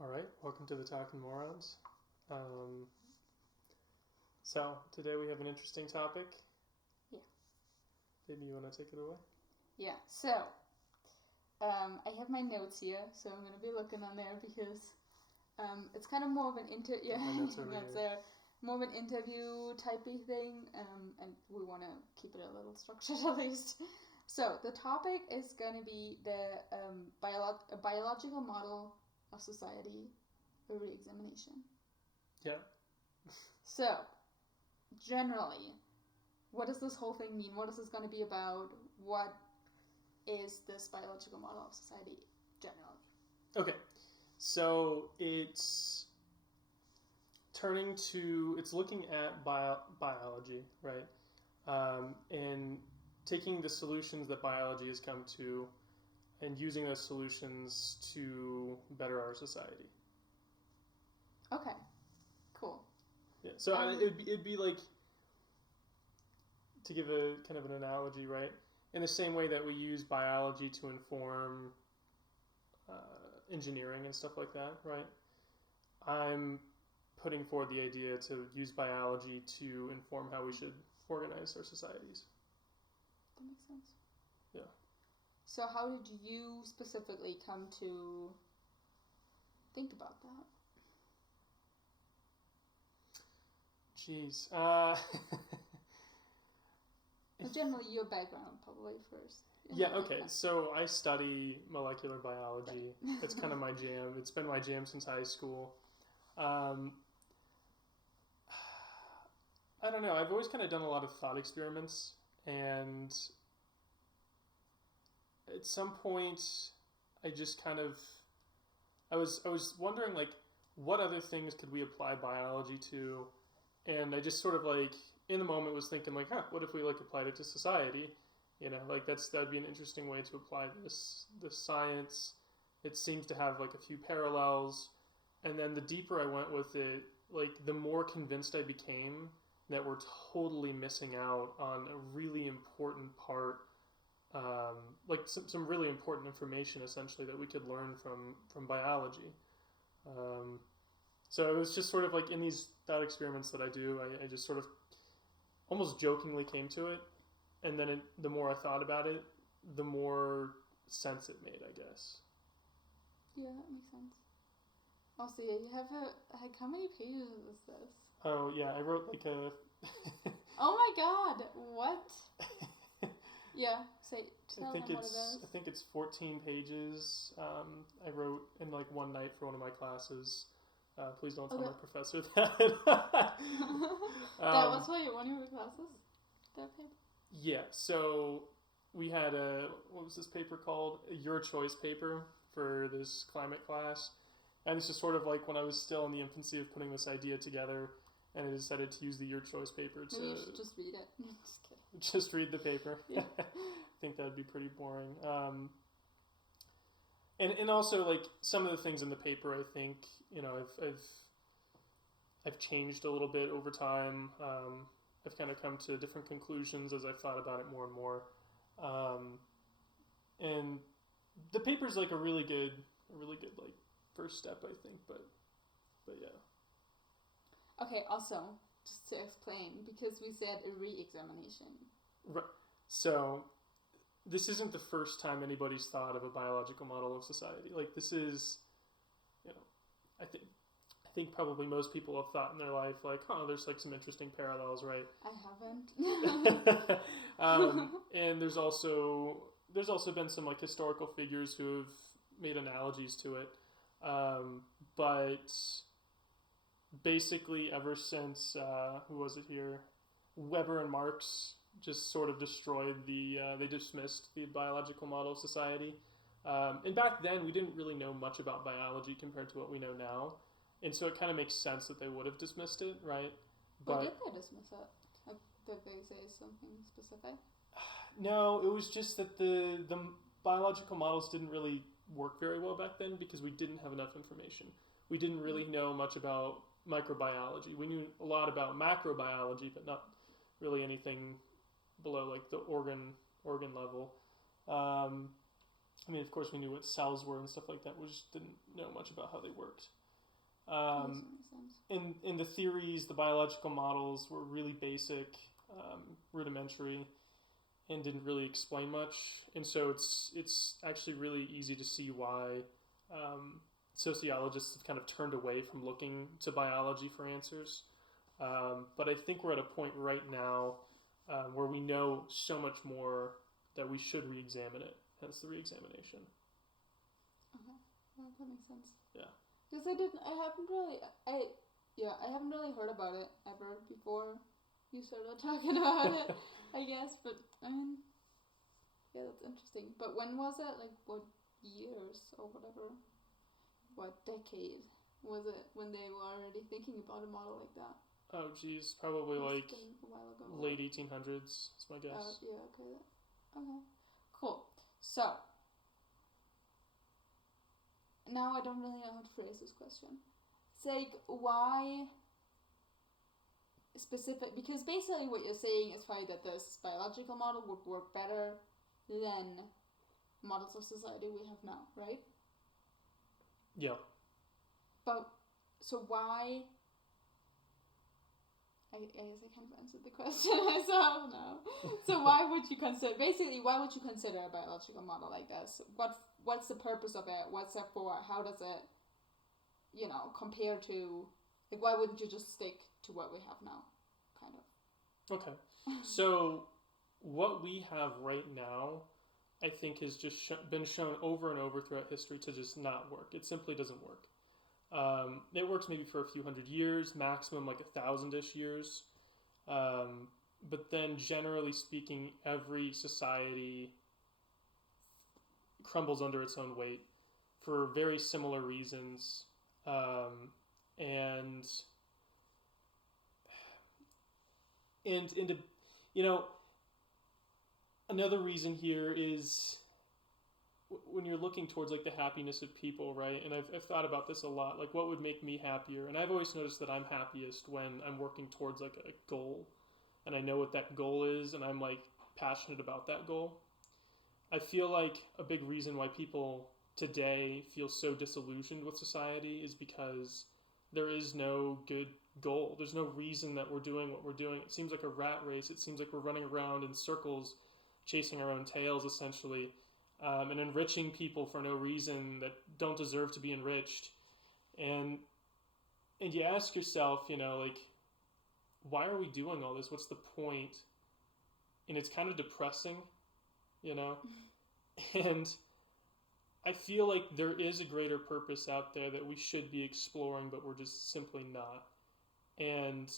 All right, welcome to the Talking Morons. Um, so today we have an interesting topic. Yeah. Maybe you want to take it away? Yeah, so I have my notes here, so I'm going to be looking on there because it's kind of more of an My notes over that's here. more of an interview typey thing, and we want to keep it a little structured at least. So the topic is going to be the biological model of society, a re-examination. Yeah. So generally, what does this whole thing mean? What is this going to be about? What is this biological model of society generally? Okay, so it's looking at biology, right? And taking the solutions that biology has come to and using those solutions to better our society. Okay, cool. Yeah. So it'd be like, to give a kind of an analogy, right? In the same way that we use biology to inform engineering and stuff like that, right? I'm putting forward the idea to use biology to inform how we should organize our societies. That makes sense. Yeah. So how did you specifically come to think about that? Jeez. Well, generally, your background probably first. Yeah, okay. So I study molecular biology. That's kind of my jam. It's been my jam since high school. I don't know. I've always kind of done a lot of thought experiments, and at some point, I just kind of I was wondering, like, what other things could we apply biology to, and I just sort of, like, in the moment was thinking, like, what if we, like, applied it to society? You know, like, that'd be an interesting way to apply this science. It seems to have, like, a few parallels, and then the deeper I went with it, like, the more convinced I became that we're totally missing out on a really important part, like some really important information essentially that we could learn from biology. Um, so it was just sort of like in these thought experiments that I do, I just sort of almost jokingly came to it, and then the more I thought about it, the more sense it made, I guess. Yeah, that makes sense. Also, yeah, you have like, how many pages is this? Oh yeah, I wrote like a. Oh my god! What? Yeah, tell them what it is. I think it's 14 pages. I wrote in like one night for one of my classes. Please don't tell my professor that. That was one of your classes? That paper? Yeah, so we had what was this paper called? A Your Choice paper for this climate class. And this is sort of like when I was still in the infancy of putting this idea together, and I decided to use the Your Choice paper to. Maybe you should just read it. Just kidding. Just read the paper. Yeah. I think that would be pretty boring. And also, like, some of the things in the paper, I think, you know, I've changed a little bit over time. I've kind of come to different conclusions as I've thought about it more and more. And the paper's like a really good like first step, I think. But yeah. Okay. Also, just to explain, because we said a re-examination. Right. So this isn't the first time anybody's thought of a biological model of society. Like, this is, you know, I think probably most people have thought in their life, like, there's like some interesting parallels, right? I haven't. And there's also been some like historical figures who have made analogies to it, but basically ever since who was it here, Weber and Marx just sort of destroyed they dismissed the biological model of society. And back then, we didn't really know much about biology compared to what we know now. And so it kind of makes sense that they would have dismissed it, right? But did they dismiss it? Like, did they say something specific? No, it was just that the biological models didn't really work very well back then because we didn't have enough information. We didn't really know much about microbiology. We knew a lot about macrobiology, but not really anything below like the organ level. I mean, of course, we knew what cells were and stuff like that. We just didn't know much about how they worked. That makes sense. In the theories, the biological models were really basic, rudimentary, and didn't really explain much. And so it's actually really easy to see why sociologists have kind of turned away from looking to biology for answers. But I think we're at a point right now where we know so much more that we should re-examine it. Hence the re-examination. Okay, well, that makes sense. Yeah. Because I haven't really heard about it ever before you started talking about it, I guess. But I mean, yeah, that's interesting. But when was it? Like, what years or whatever? What decade was it when they were already thinking about a model like that? Oh, geez, probably Must like have been a while ago. late 1800s. That's my guess. Yeah. Okay. Okay. Cool. So now I don't really know how to phrase this question. It's like, why specific? Because basically what you're saying is probably that this biological model would work better than models of society we have now, right? Yeah. But so why? I guess I kind of answered the question myself now. So why would you consider? Basically, why would you consider a biological model like this? What's the purpose of it? What's it for? How does it, compare to? Like, why wouldn't you just stick to what we have now, kind of? Okay. So what we have right now, I think, has just been shown over and over throughout history to just not work. It simply doesn't work. It works maybe for a few hundred years, maximum like 1,000-ish years. But then, generally speaking, every society crumbles under its own weight for very similar reasons. And another reason here is when you're looking towards like the happiness of people, right? And I've thought about this a lot, like what would make me happier? And I've always noticed that I'm happiest when I'm working towards like a goal, and I know what that goal is, and I'm like passionate about that goal. I feel like a big reason why people today feel so disillusioned with society is because there is no good goal. There's no reason that we're doing what we're doing. It seems like a rat race. It seems like we're running around in circles, chasing our own tails, essentially. And enriching people for no reason that don't deserve to be enriched. And you ask yourself, like, why are we doing all this? What's the point? And it's kind of depressing, And I feel like there is a greater purpose out there that we should be exploring, but we're just simply not. And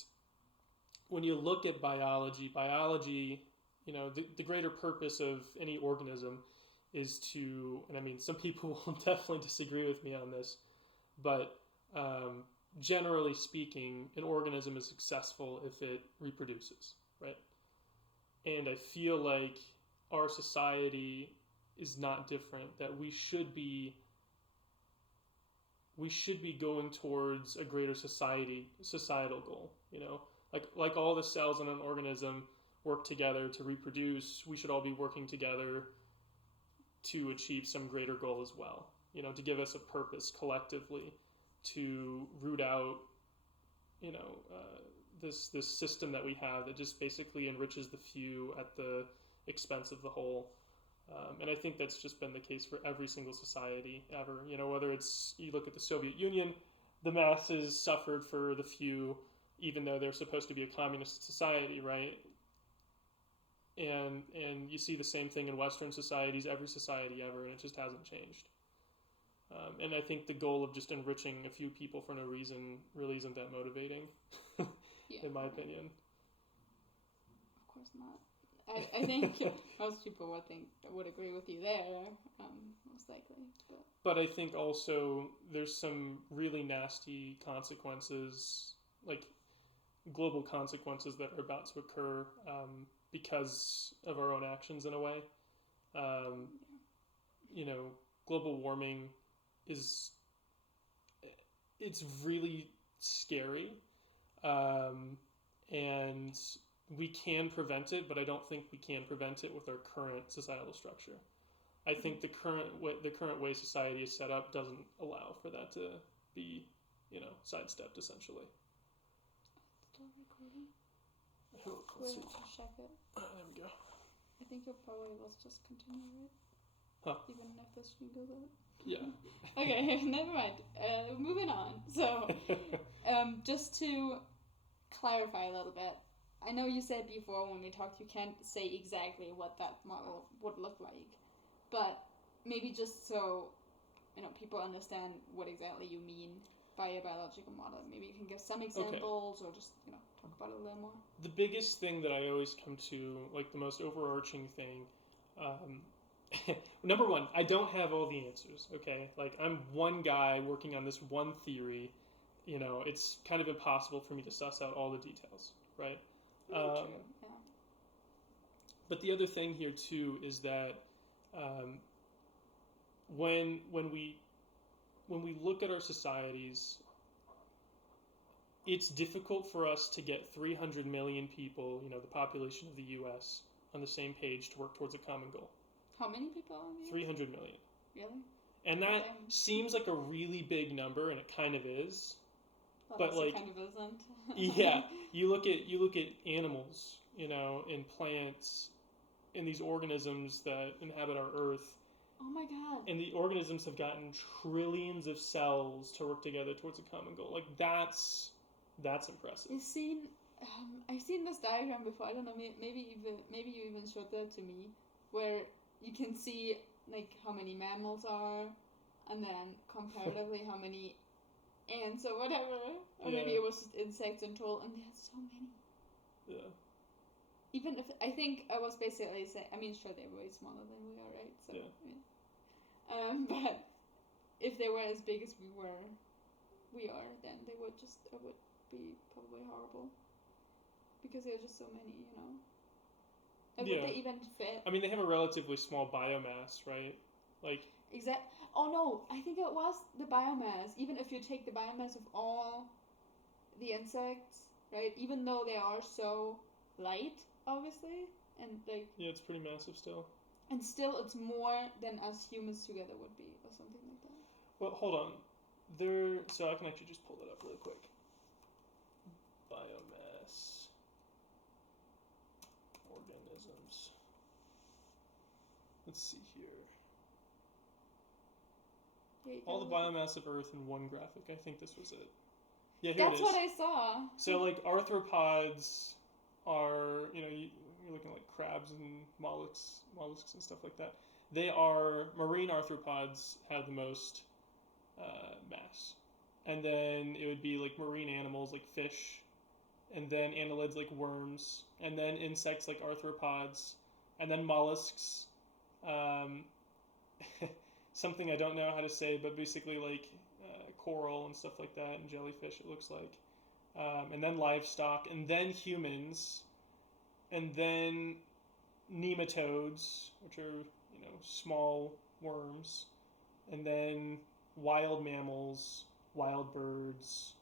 when you look at biology, the greater purpose of any organism is to, and I mean, some people will definitely disagree with me on this, but generally speaking, an organism is successful if it reproduces, right? And I feel like our society is not different, that we should be going towards a greater societal goal, like all the cells in an organism work together to reproduce. We should all be working together to achieve some greater goal as well, to give us a purpose collectively, to root out, this system that we have that just basically enriches the few at the expense of the whole. And I think that's just been the case for every single society ever. Whether it's, you look at the Soviet Union, the masses suffered for the few, even though they're supposed to be a communist society, right? And you see the same thing in Western societies, every society ever, and it just hasn't changed. And I think the goal of just enriching a few people for no reason really isn't that motivating, in my opinion. Of course not. I think most people would agree with you there, most likely. But I think also there's some really nasty consequences, like global consequences that are about to occur, because of our own actions in a way. Global warming it's really scary. And we can prevent it, but I don't think we can prevent it with our current societal structure. I think the current way society is set up doesn't allow for that to be, sidestepped essentially. Still recording? Let's see. We'll check it. There we go. I think it probably was just continue, right? Huh. Even if the stream goes out. Yeah. Okay, never mind. Moving on. So, just to clarify a little bit, I know you said before when we talked you can't say exactly what that model would look like, but maybe just so people understand what exactly you mean by a biological model. Maybe you can give some examples or just talk about it a little more. The biggest thing that I always come to, like the most overarching thing, number one, I don't have all the answers, okay? Like, I'm one guy working on this one theory. It's kind of impossible for me to suss out all the details, right? Yeah. But the other thing here, too, is that when we look at our societies, it's difficult for us to get 300 million people, the population of the U.S., on the same page to work towards a common goal. How many people are in the 300 million. Really? And that seems like a really big number, and it kind of is. But like, kind of isn't. Yeah, you look at animals, and plants, and these organisms that inhabit our Earth. Oh my God! And the organisms have gotten trillions of cells to work together towards a common goal. Like that's impressive. I've seen this diagram before. I don't know. Maybe you even showed that to me, where you can see like how many mammals are, and then comparatively how many ants or whatever, or maybe it was just insects in total, and there's so many. Yeah. Even if I think I was basically saying, sure they're way smaller than we are, right? So yeah. But if they were as big as we are, then it would be probably horrible, because there are just so many, And would they even fit? They have a relatively small biomass, right? Like. Oh no, I think it was the biomass. Even if you take the biomass of all the insects, right? Even though they are so light, obviously, and like. Yeah, it's pretty massive still. And still, it's more than us humans together would be, or something like that. Well, hold on. So I can actually just pull that up really quick. Biomass. Organisms. Let's see here. All the biomass of Earth in one graphic. I think this was it. Yeah, here it is. That's what I saw. So, like, arthropods are, you're looking at, like, crabs and mollusks and stuff like that. Marine arthropods have the most mass. And then it would be, like, marine animals, like fish. And then annelids, like worms. And then insects, like arthropods. And then mollusks. Something I don't know how to say, but basically like coral and stuff like that, and jellyfish it looks like, and then livestock, and then humans, and then nematodes, which are small worms, and then wild mammals, wild birds.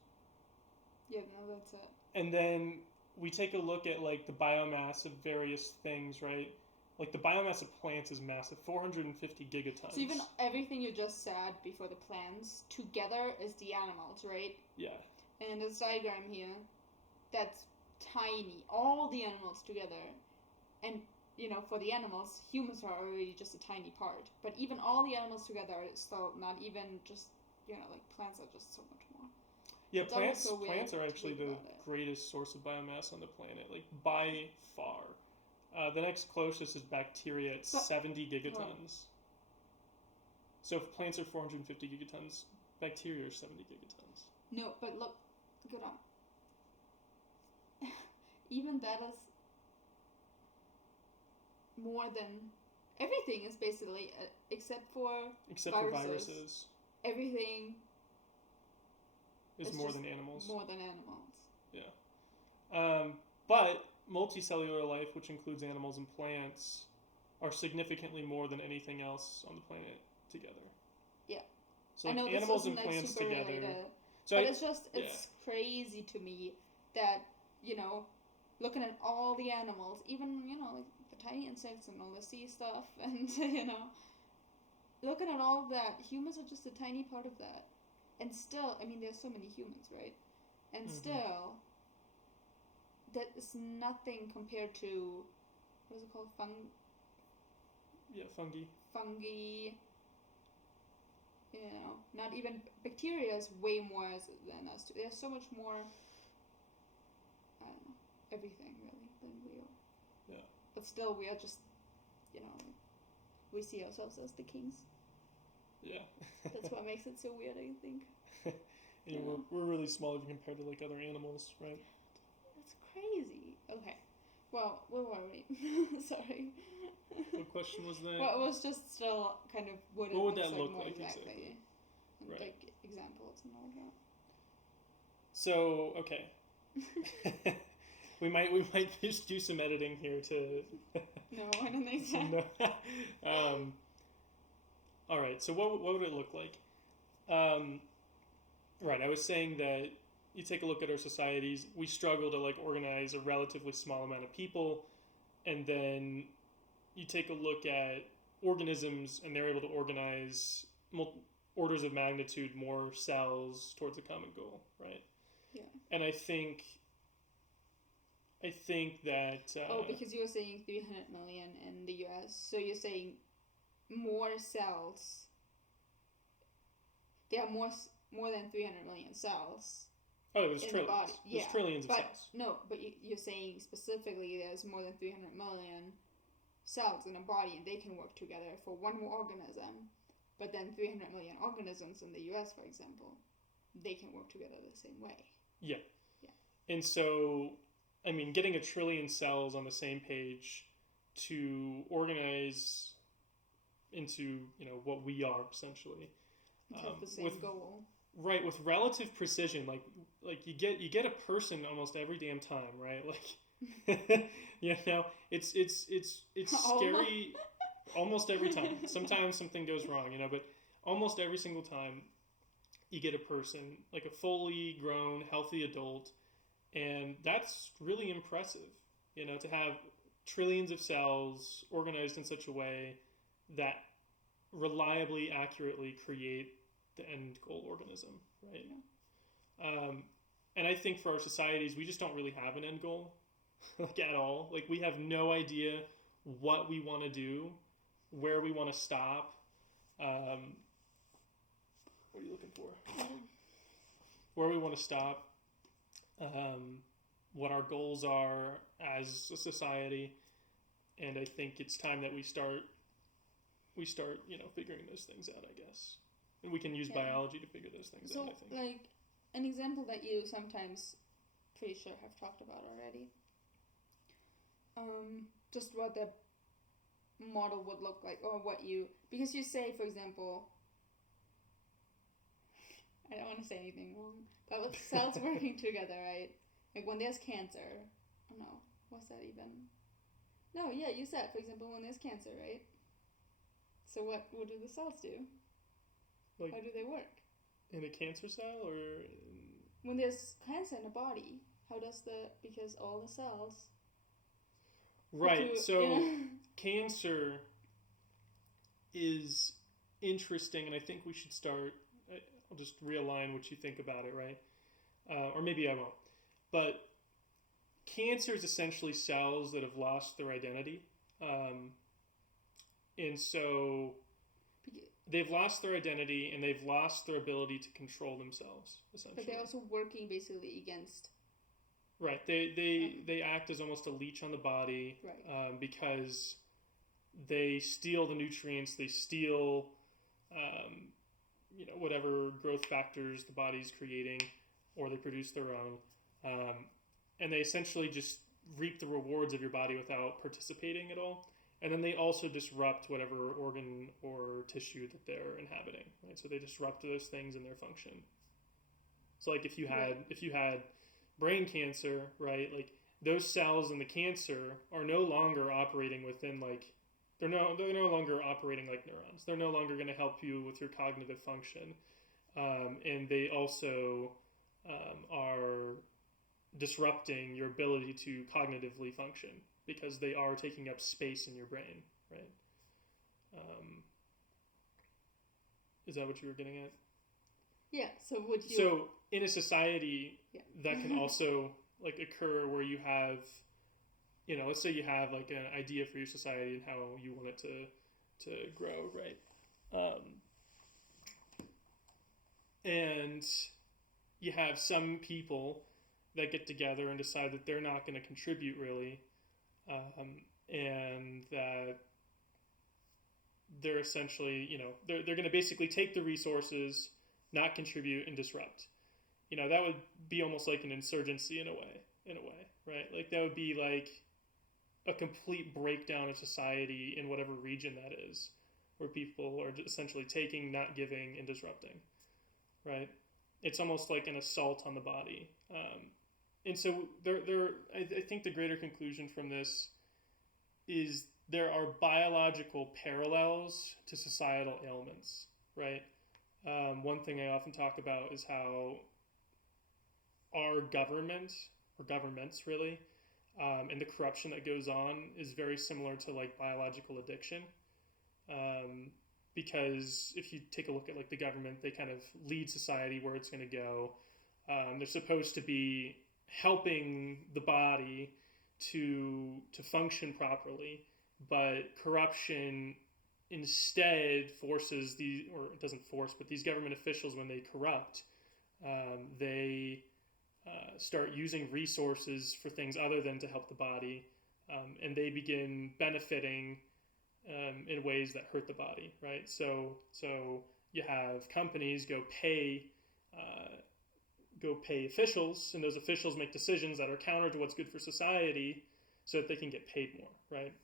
Yeah, no, that's it. And then we take a look at like the biomass of various things, right? Like, the biomass of plants is massive, 450 gigatons. So even everything you just said before the plants together is the animals, right? Yeah. And in this diagram here, that's tiny. All the animals together. And, for the animals, humans are already just a tiny part. But even all the animals together are still not even just, like, plants are just so much more. Yeah, plants are actually the greatest source of biomass on the planet, like, by far. The next closest is bacteria at 70 gigatons. So if plants are 450 gigatons, bacteria are 70 gigatons. No, but look on. Even that is more than everything is basically except for viruses. Everything is more than animals. More than animals. Yeah. But multicellular life, which includes animals and plants, are significantly more than anything else on the planet together. Yeah. So like animals and plants together. Related, but it's crazy to me that, looking at all the animals, even, like the tiny insects and all the sea stuff, and, looking at all of that, humans are just a tiny part of that. And still, I mean, there's so many humans, right? And still, that is nothing compared to, what is it called? Fungi. Fungi. Not even bacteria is way more than us. There's so much more, I don't know, everything really than we are. Yeah. But still, we are just, we see ourselves as the kings. Yeah. That's what makes it so weird, I think. We're really small if you compare to like other animals, right? That's crazy. Okay. Well, where were we? Sorry. What question was that? Well, it was just still kind of what would it that looks look more like exactly. And Right. like examples and all that. So, okay. we might just do some editing here to No, I don't think so. No. All right. So what would it look like? Right. I was saying that you take a look at our societies. We struggle to like organize a relatively small amount of people, and then you take a look at organisms, and they're able to organize orders of magnitude more cells towards a common goal, right? Yeah. And I think that. Because you were saying 300 million in the US, so you're saying more cells. There are more than 300 million cells. Oh, there's in trillions. The body. There's trillions of cells. No, but you're saying specifically there's more than 300 million cells in a body, and they can work together for one organism. But then 300 million organisms in the US, for example, they can work together the same way. Yeah. And so, I mean, getting 1 trillion cells on the same page to organize into, what we are essentially. The same goal. Right, with relative precision, like you get a person almost every damn time, right? Like, it's scary almost every time. Sometimes something goes wrong, but almost every single time you get a person, like a fully grown, healthy adult, and that's really impressive, to have trillions of cells organized in such a way that reliably, accurately create the end goal organism, right? Yeah. And I think for our societies, we just don't really have an end goal, like at all. Like we have no idea what we want to do, where we want to stop. What are you looking for? Where we want to stop. What our goals are as a society, and I think it's time that we start, figuring those things out, I guess. And we can use biology to figure those things out, I think. So, like, an example that you sometimes, pretty sure, have talked about already. Just what the model would look like, or because you say, for example, I don't want to say anything wrong, but with cells working together, right? Like when there's cancer, oh no, what's that even? No, yeah, you said, for example, when there's cancer, right? So what do the cells do? Like, how do they work? In a cancer cell, or when there's cancer in the body, because all the cells. Right. Cancer is interesting, and I think we should start. I'll just realign what you think about it, right? Or maybe I won't. But cancer is essentially cells that have lost their identity, and so they've lost their identity and they've lost their ability to control themselves, essentially. But they're also working basically against. Right. They act as almost a leech on the body, right. Because they steal the nutrients, they steal, whatever growth factors the body's creating, or they produce their own, and they essentially just reap the rewards of your body without participating at all. And then they also disrupt whatever organ or tissue that they're inhabiting, right? So they disrupt those things in their function. So like if you had brain cancer, right? Like those cells in the cancer are no longer operating within they're no longer operating like neurons. They're no longer going to help you with your cognitive function, and they also are disrupting your ability to cognitively function because they are taking up space in your brain, right? Is that what you were getting at? Yeah. So would you? So in a society, Yeah. that can also like occur where you have, let's say you have like an idea for your society and how you want it to grow, right? And you have some people that get together and decide that they're not going to contribute really, and that they're essentially, they're going to basically take the resources, not contribute, and disrupt. That would be almost like an insurgency in a way, right? Like that would be like a complete breakdown of society in whatever region that is, where people are essentially taking, not giving, and disrupting, right? It's almost like an assault on the body. And so I think the greater conclusion from this is there are biological parallels to societal ailments, right? One thing I often talk about is how our government, or governments really, and the corruption that goes on is very similar to like biological addiction. Because if you take a look at like the government, they kind of lead society where it's going to go. They're supposed to be helping the body to function properly, but corruption instead forces or it doesn't force, but these government officials, when they corrupt, they start using resources for things other than to help the body, and they begin benefiting in ways that hurt the body, right? So you have companies go pay officials, and those officials make decisions that are counter to what's good for society, so that they can get paid more, right?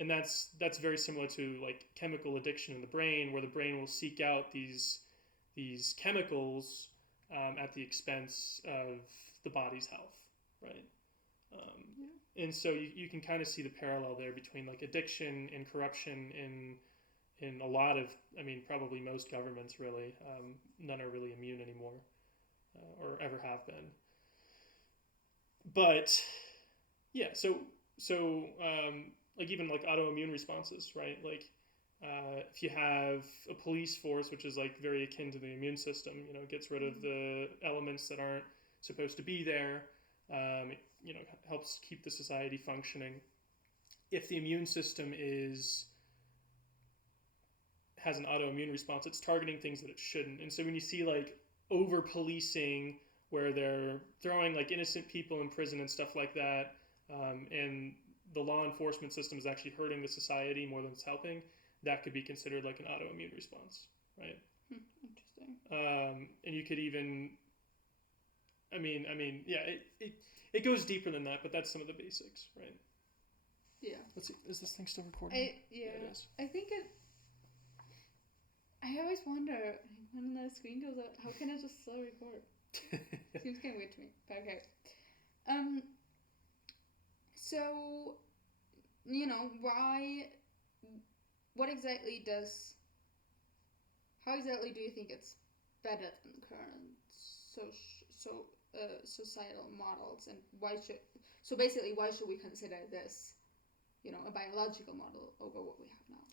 And that's very similar to like chemical addiction in the brain, where the brain will seek out these chemicals at the expense of the body's health, right? And so you can kind of see the parallel there between like addiction and corruption in a lot of, probably most governments really. None are really immune anymore, or ever have been. But yeah, so like even like autoimmune responses, right? Like if you have a police force, which is like very akin to the immune system, it gets rid of the elements that aren't supposed to be there. It helps keep the society functioning. If the immune system has an autoimmune response, it's targeting things that it shouldn't. And so when you see like over policing, where they're throwing like innocent people in prison and stuff like that, and the law enforcement system is actually hurting the society more than it's helping, that could be considered like an autoimmune response, right? Interesting. And you could even, yeah, it goes deeper than that, but that's some of the basics, right? Yeah. Let's see, is this thing still recording? Yeah, it is. I think I always wonder, when the screen goes out, how can it just still record? Seems kind of weird to me, but okay. So, how exactly do you think it's better than current societal models, and why should we consider this, a biological model over what we have now?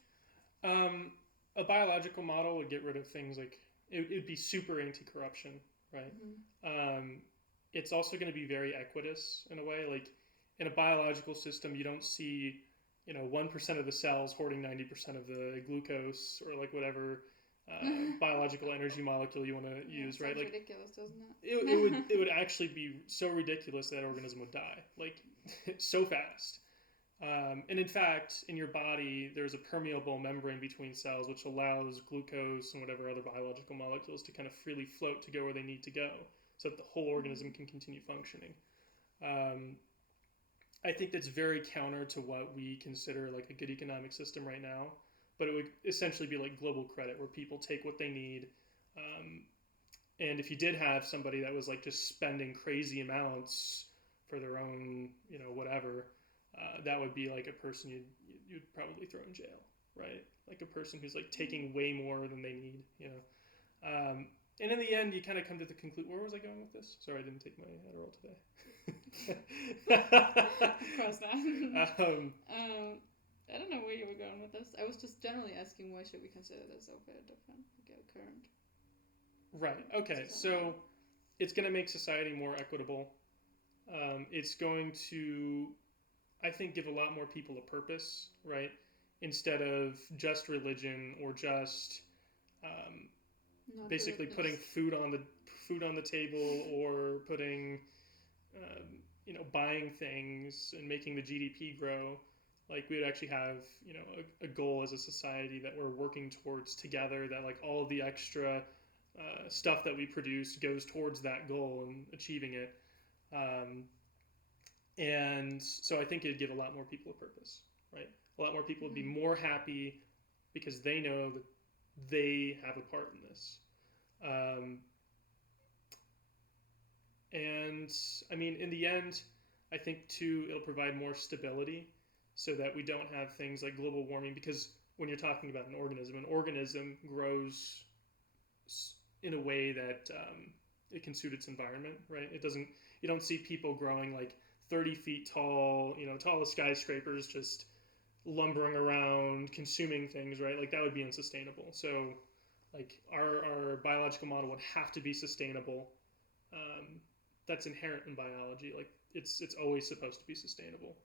A biological model would get rid of things like, it would be super anti-corruption, right? Mm-hmm. It's also going to be very equitous in a way. Like in a biological system, you don't see 1% of the cells hoarding 90% of the glucose, or like whatever biological energy molecule you want to use, right? Like ridiculous, doesn't it? It would actually be so ridiculous that organism would die, like so fast. And in fact, in your body, there's a permeable membrane between cells, which allows glucose and whatever other biological molecules to kind of freely float to go where they need to go, so that the whole organism can continue functioning. I think that's very counter to what we consider like a good economic system right now, but it would essentially be like global credit, where people take what they need. And if you did have somebody that was like just spending crazy amounts for their own, whatever, that would be like a person you'd probably throw in jail, right? Like a person who's like taking way more than they need, And in the end, you kind of come to the conclusion. Where was I going with this? Sorry, I didn't take my Adderall today. Of course not. I don't know where you were going with this. I was just generally asking why should we consider this over a different, like a current. Right. Okay. So it's going to make society more equitable. It's going to, I think, give a lot more people a purpose, right? Instead of just religion or just basically putting food on the table or putting buying things and making the GDP grow. Like we would actually have a goal as a society that we're working towards together, that like all of the extra stuff that we produce goes towards that goal and achieving it. And so I think it'd give a lot more people a purpose, right? A lot more people would be more happy because they know that they have a part in this. And I mean, in the end, I think too, it'll provide more stability so that we don't have things like global warming, because when you're talking about an organism grows in a way that it can suit its environment, right? You don't see people growing like 30 feet tall, tallest skyscrapers, just lumbering around, consuming things, right? Like that would be unsustainable. So like our biological model would have to be sustainable. That's inherent in biology. Like it's always supposed to be sustainable.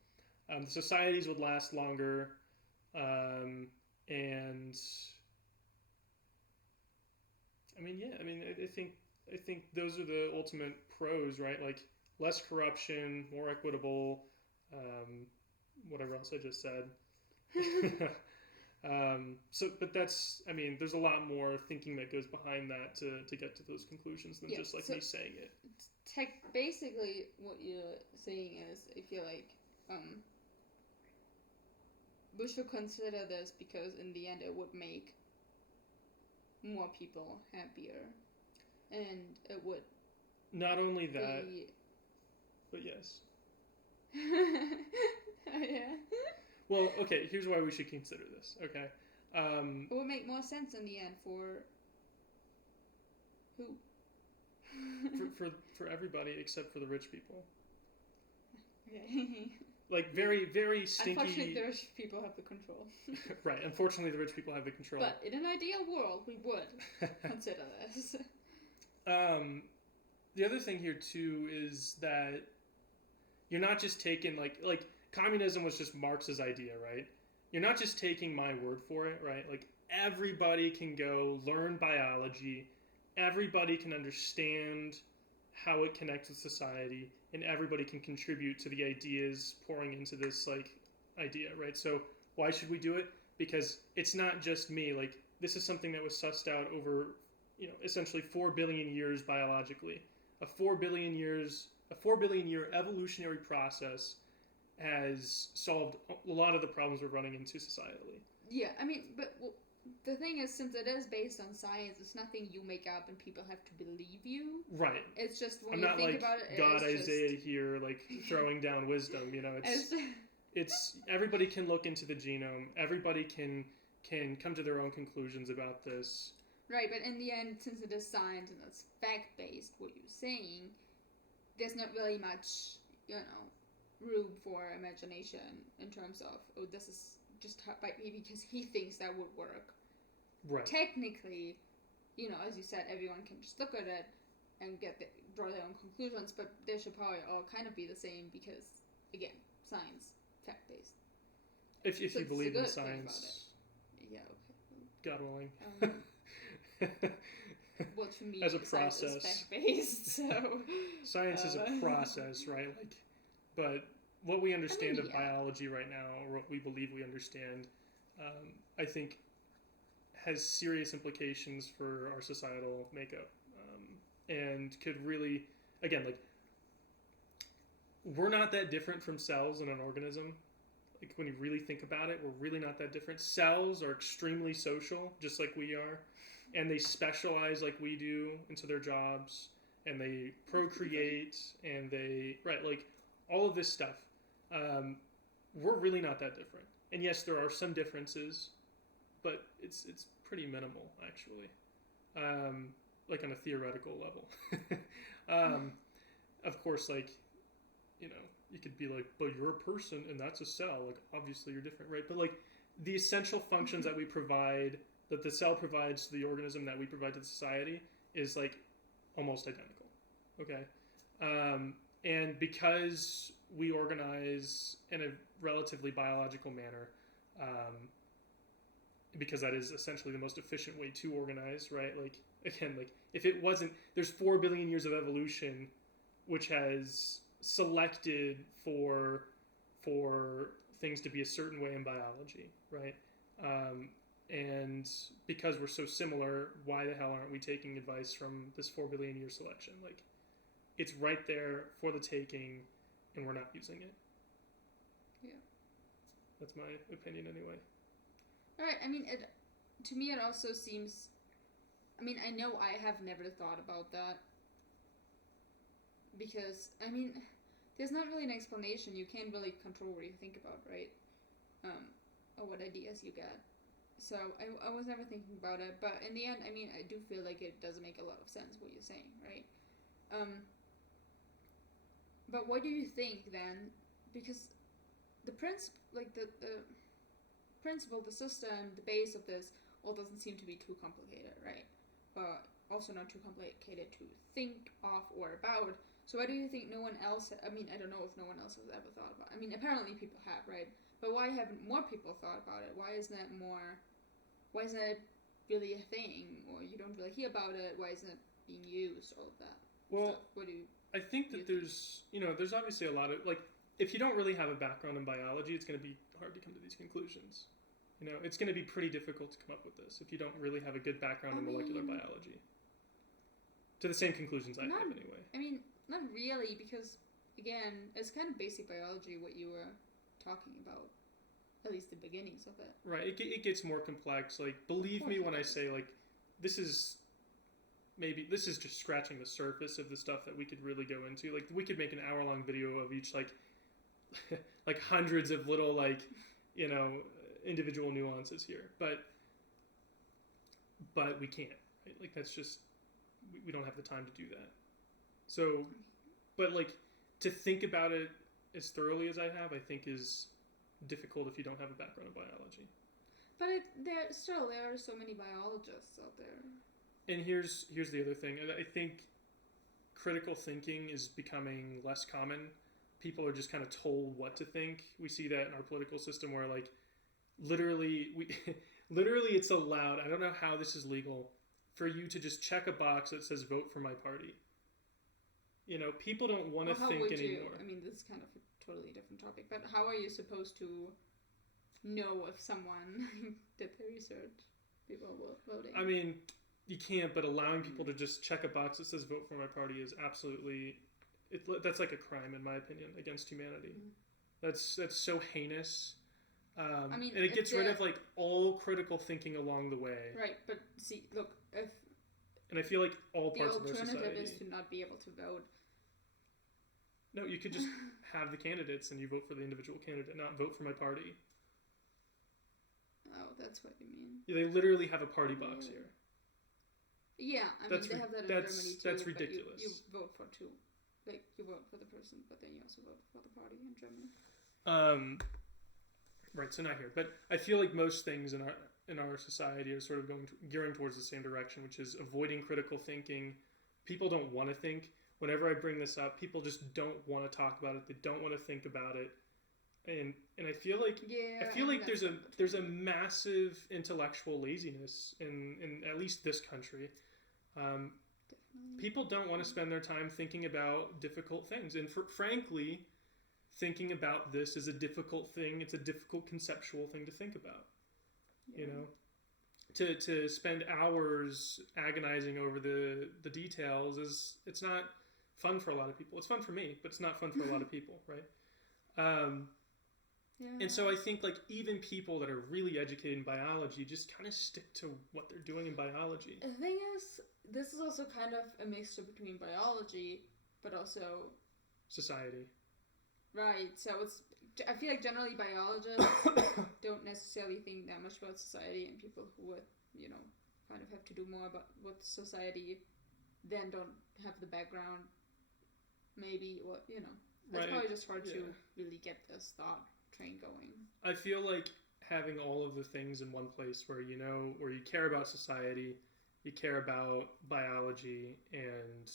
The societies would last longer, and I mean, yeah, I mean, I think those are the ultimate pros, right? Like less corruption, more equitable, whatever else I just said. But that's, I mean, there's a lot more thinking that goes behind that to get to those conclusions than just like me saying it. Basically, what you're saying is, I feel like we should consider this because in the end it would make more people happier, and it would not only that, but yes. Oh, yeah. Well, okay, here's why we should consider this, okay? It would make more sense in the end for who? for everybody except for the rich people. Okay. Like very, very stinky. Unfortunately, the rich people have the control. Right. Unfortunately, the rich people have the control. But in an ideal world, we would consider this. The other thing here too is that you're not just taking like communism was just Marx's idea, right? You're not just taking my word for it, right? Like everybody can go learn biology, everybody can understand how it connects with society, and everybody can contribute to the ideas pouring into this like idea, right? So why should we do it? Because it's not just me. Like this is something that was sussed out over, essentially 4 billion years biologically. A 4 billion year evolutionary process has solved a lot of the problems we're running into societally. Yeah, I mean, but the thing is, since it is based on science, it's nothing you make up and people have to believe you. Right. It's just when I'm you not think like about it, God it's Isaiah just... here, like throwing down wisdom. It's everybody can look into the genome. Everybody can come to their own conclusions about this. Right, but in the end, since it is science and it's fact-based, what you're saying, there's not really much, room for imagination in terms of, oh, this is just maybe because he thinks that would work. Right. Technically, as you said, everyone can just look at it and draw their own conclusions, but they should probably all kind of be the same because, again, science, fact-based. If you believe in science. Yeah, okay. God willing. Well, to me, as a process, is fact-based, so... Science is a process, right? Like, but what we understand of biology right now, or what we believe we understand, I think has serious implications for our societal makeup, and could really, again, like, we're not that different from cells in an organism. Like, when you really think about it, we're really not that different. Cells are extremely social, just like we are. And they specialize like we do into their jobs, and they procreate, and like all of this stuff. We're really not that different. And yes, there are some differences, but it's pretty minimal actually, like on a theoretical level. Of course, like you could be like, but you're a person and that's a cell. Like, obviously you're different, right? But like the essential functions that we provide, that the cell provides to the organism, that we provide to the society, is like almost identical. Okay. And because we organize in a relatively biological manner, because that is essentially the most efficient way to organize, right? Like, again, like if it wasn't, there's 4 billion years of evolution, which has selected for things to be a certain way in biology, right? And because we're so similar, why the hell aren't we taking advice from this 4 billion year selection? Like, it's right there for the taking, and we're not using it. Yeah. That's my opinion anyway. All right. I mean, to me, it also seems. I mean, I know I have never thought about that because I mean, there's not really an explanation. You can't really control what you think about, right? Or what ideas you get. So I was never thinking about it, but in the end, I mean, I do feel like it does make a lot of sense what you're saying, right? But what do you think then? Because the principle, the system, the base of this all doesn't seem to be too complicated, right? But also not too complicated to think of or about. So why do you think no one else, I mean, I don't know if no one else has ever thought about it. I mean, apparently people have, right? But why haven't more people thought about it? Why isn't it really a thing? Or you don't really hear about it? Why isn't it being used? All of that well, stuff. What do you... I think that there's obviously a lot of, like, if you don't really have a background in biology, it's going to be hard to come to these conclusions. It's going to be pretty difficult to come up with this if you don't really have a good background in molecular biology. To the same conclusions I have, anyway. I mean, not really, because, again, it's kind of basic biology what you were talking about. At least the beginnings of it. Right. It gets more complex. Like, believe me when I say, like, this is just scratching the surface of the stuff that we could really go into. Like, we could make an hour-long video of each, like, like hundreds of little, like, individual nuances here. But we can't, right? Like, that's just, we don't have the time to do that. So, but, like, to think about it as thoroughly as I have, I think is difficult if you don't have a background in biology. But there are so many biologists out there. And here's the other thing. I think critical thinking is becoming less common. People are just kind of told what to think. We see that in our political system where, like, literally it's allowed, I don't know how this is legal, for you to just check a box that says vote for my party. People don't want to think anymore. I mean, this is kind of a totally different topic, but how are you supposed to know if someone did the research? People voting. I mean, you can't, but allowing people to just check a box that says vote for my party is absolutely, that's like a crime, in my opinion, against humanity. That's so heinous. I mean, and it gets rid of, like, all critical thinking along the way. Right, but see, look, and I feel like all parts of our society... The alternative is to not be able to vote. No, you could just have the candidates and you vote for the individual candidate, not vote for my party. Oh, that's what you mean. Yeah, they literally have a party box here. Yeah, I mean, they have that in Germany too. That's ridiculous. You vote for two. Like, you vote for the person, but then you also vote for the party in Germany. Right, so not here. But I feel like most things in our society are sort of gearing towards the same direction, which is avoiding critical thinking. People don't want to think. Whenever I bring this up, people just don't want to talk about it. They don't want to think about it. And I feel like there's a massive intellectual laziness in at least this country. People don't want to spend their time thinking about difficult things, and frankly, thinking about this is a difficult thing. It's a difficult conceptual thing to think about. To spend hours agonizing over the details it's not fun for a lot of people. It's fun for me, but it's not fun for a lot of people, right? And so I think, like, even people that are really educated in biology just kind of stick to what they're doing in biology. The thing is, this is also kind of a mixture between biology, but also... society. Right, so I feel like generally biologists don't necessarily think that much about society, and people who would, kind of have to do more with society then don't have the background, maybe, or, It's Right. probably just hard Yeah. to really get this thought train going. I feel like having all of the things in one place where where you care about society, you care about biology, and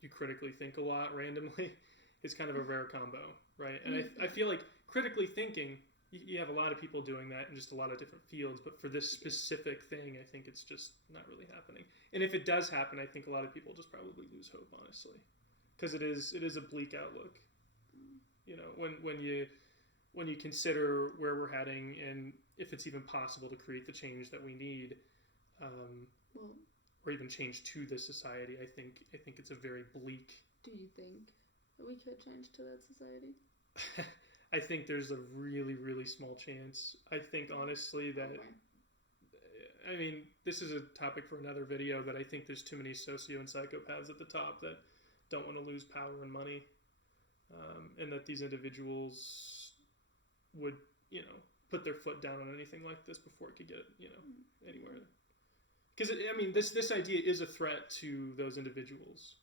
you critically think a lot randomly is kind of a rare combo, right? And I feel like critically thinking, you have a lot of people doing that in just a lot of different fields, but for this specific thing, I think it's just not really happening. And if it does happen, I think a lot of people just probably lose hope, honestly, because it is a bleak outlook. When you consider where we're heading and if it's even possible to create the change that we need, or even change to this society, I think it's a very bleak. Do you think that we could change to that society? I think there's a really, really small chance. I think honestly that, I mean, this is a topic for another video, but I think there's too many socio and psychopaths at the top that don't want to lose power and money, and that these individuals would, put their foot down on anything like this before it could get, anywhere. Because, this idea is a threat to those individuals.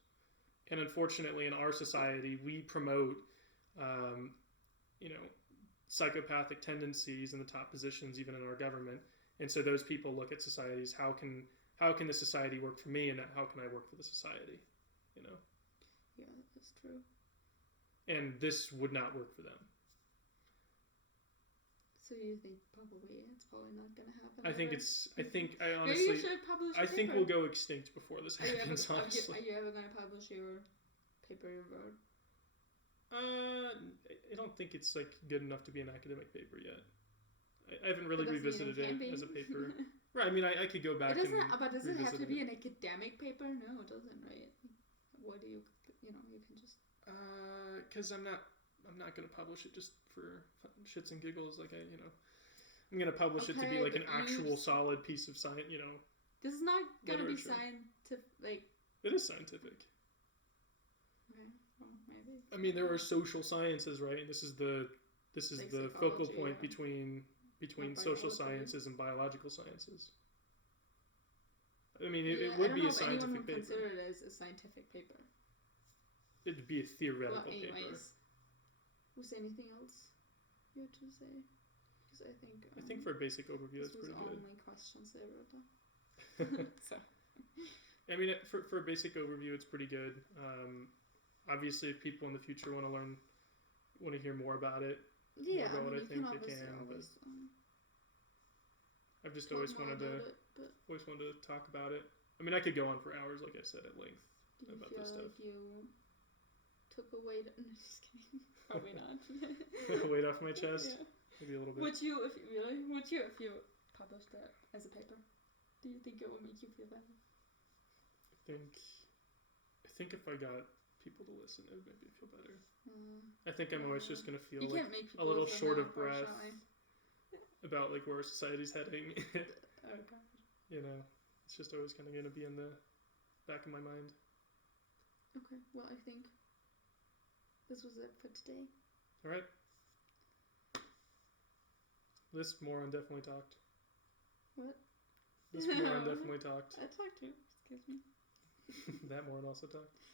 And unfortunately, in our society, we promote, psychopathic tendencies in the top positions, even in our government. And so those people look at societies, how can the society work for me, and how can I work for the society? Yeah, that's true. And this would not work for them. So you think it's probably not going to happen? I think I honestly, maybe you should publish. I think we'll go extinct before this happens. Honestly, are you ever going to publish your paper you wrote? I don't think it's good enough to be an academic paper yet. I haven't really revisited it as a paper. Right. I mean, I could go back. But does it have to be an academic paper? No, it doesn't. Right. What do you can just. Because I'm not going to publish it just for shits and giggles. I'm going to publish it to be an actual solid piece of science. This is not going to be scientific. It is scientific. Okay. Well, maybe. I mean, there are social sciences, right? And this is the focal point between social sciences and biological sciences. I mean, it would be a scientific paper. Consider it as a scientific paper. It'd be a theoretical paper. Was there anything else you had to say? Because I think for a basic overview, that's pretty good. This was all my questions I wrote down. So. I mean, for a basic overview, it's pretty good. Obviously, if people in the future want to hear more about it, yeah, about what I think they can. Always, but I've just always wanted to talk about it. I mean, I could go on for hours, like I said, at length about this stuff. Do you feel like you took a weight? No, just kidding. Probably not. A weight off my chest. Yeah. Maybe a little bit. Would you, if you published that as a paper? Do you think it would make you feel better? I think if I got people to listen, it would make me feel better. I think I'm always just gonna feel a little short of breath about where our society's heading. Okay. It's just always kind of gonna be in the back of my mind. Okay. Well, I think this was it for today. All right. This moron definitely talked. What? This moron definitely talked. I talked too. Excuse me. That moron also talked.